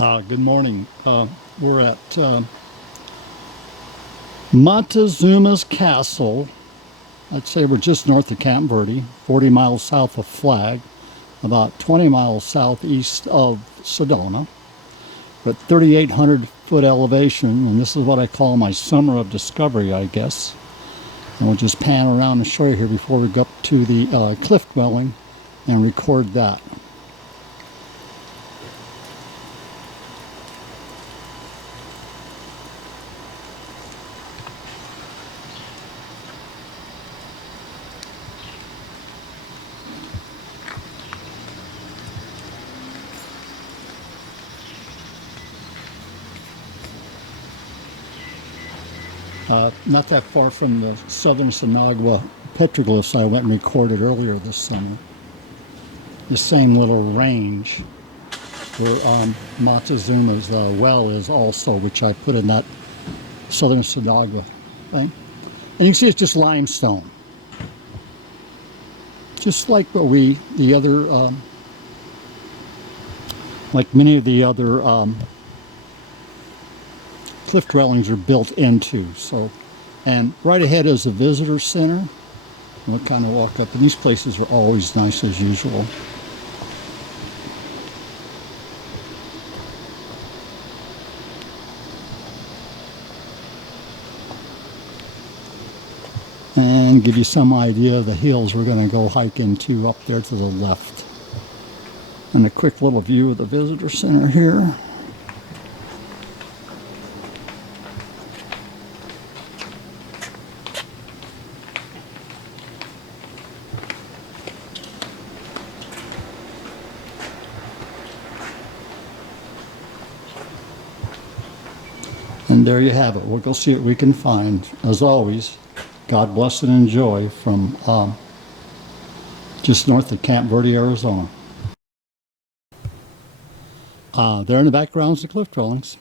Good morning. We're at Montezuma's Castle. I'd say we're just north of Camp Verde, 40 miles south of Flag, about 20 miles southeast of Sedona. We're at 3,800 foot elevation, and this is what I call my summer of discovery, I guess. And we'll just pan around and show you here before we go up to the cliff dwelling and record that. Not that far from the southern Sinagua petroglyphs I went and recorded earlier this summer. The same little range where Montezuma's well is also, which I put in that southern Sinagua thing. And you can see it's just limestone. Just like what like many of the other cliff dwellings are built into. So, and right ahead is the visitor center. We'll kind of walk up, and these places are always nice as usual. And give you some idea of the hills we're going to go hike into up there to the left. And a quick little view of the visitor center here. And there you have it. We'll go see what we can find. As always, God bless and enjoy from just north of Camp Verde, Arizona. There in the background is the cliff dwellings.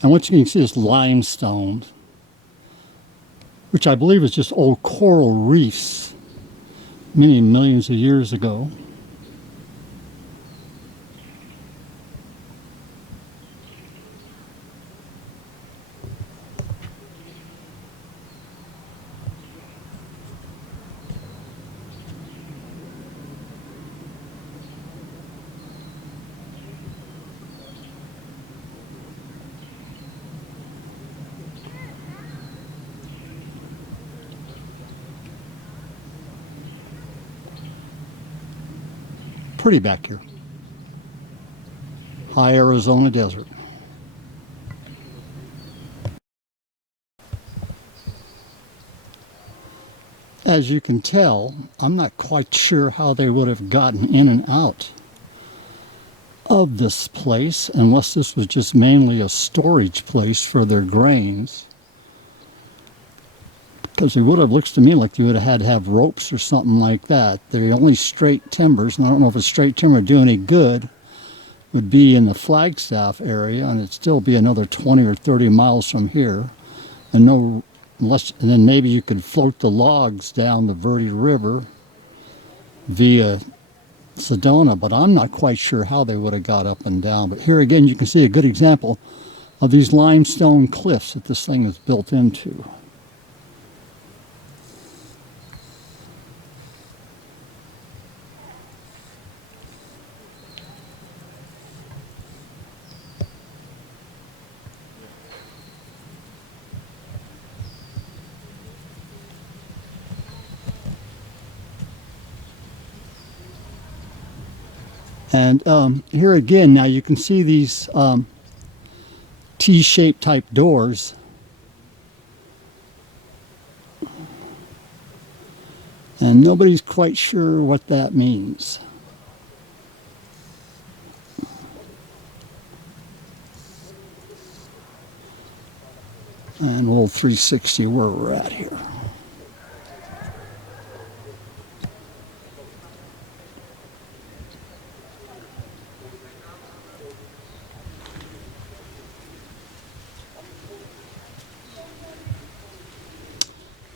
And what you can see is limestone, which I believe is just old coral reefs many millions of years ago. Pretty back here. High Arizona desert. As you can tell, I'm not quite sure how they would have gotten in and out of this place unless this was just mainly a storage place for their grains. Because they would have, looks to me like you would have had to have ropes or something like that. They're only straight timbers, and I don't know if a straight timber would do any good. Would be in the Flagstaff area, and it'd still be another 20 or 30 miles from here. And no, unless, and then maybe you could float the logs down the Verde River via Sedona, but I'm not quite sure how they would have got up and down. But here again, you can see a good example of these limestone cliffs that this thing is built into. And here again, now you can see these T-shaped type doors. And nobody's quite sure what that means. And we'll 360 where we're at here.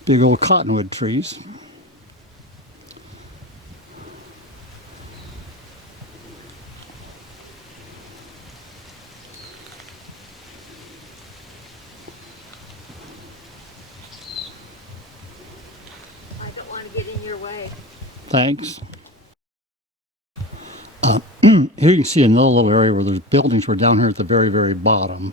Big old cottonwood trees. Thanks. Here you can see another little area where there's buildings were down here at the very, very bottom.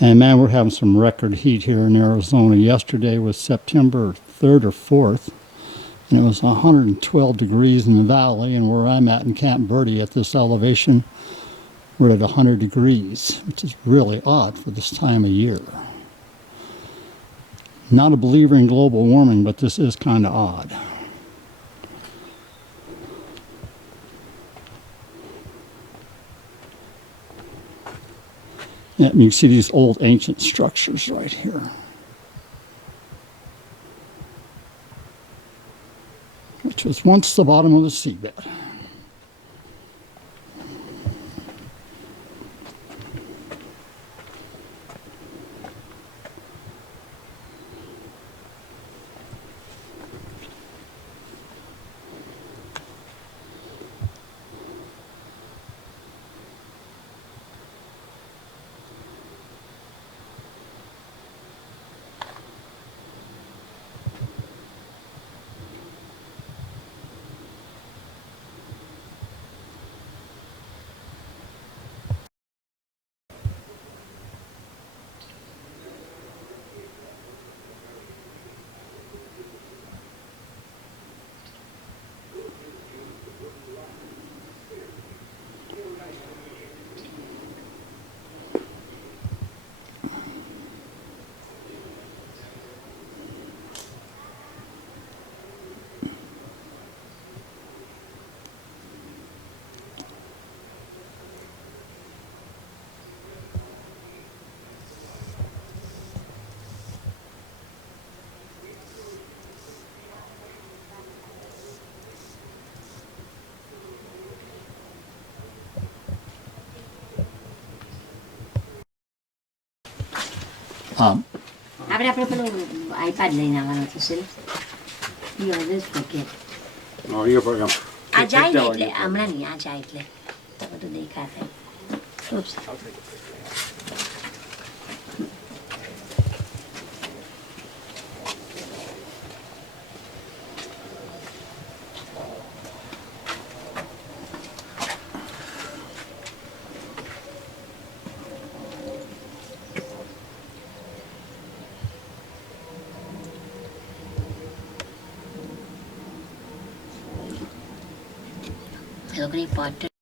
And man, we're having some record heat here in Arizona. Yesterday was September 3rd or 4th, and it was 112 degrees in the valley, and where I'm at in Camp Verde at this elevation, we're at 100 degrees, which is really odd for this time of year. Not a believer in global warming, but this is kind of odd. Yeah, you can see these old ancient structures right here. Which was once the bottom of the seabed. Apa perlu iPad lain nak kan tu Iya, this pakai. Oh, iya Pak. Ajaib le, amna ni ajaib le. Tak betul dekhat hai. Oops. Look at the pot.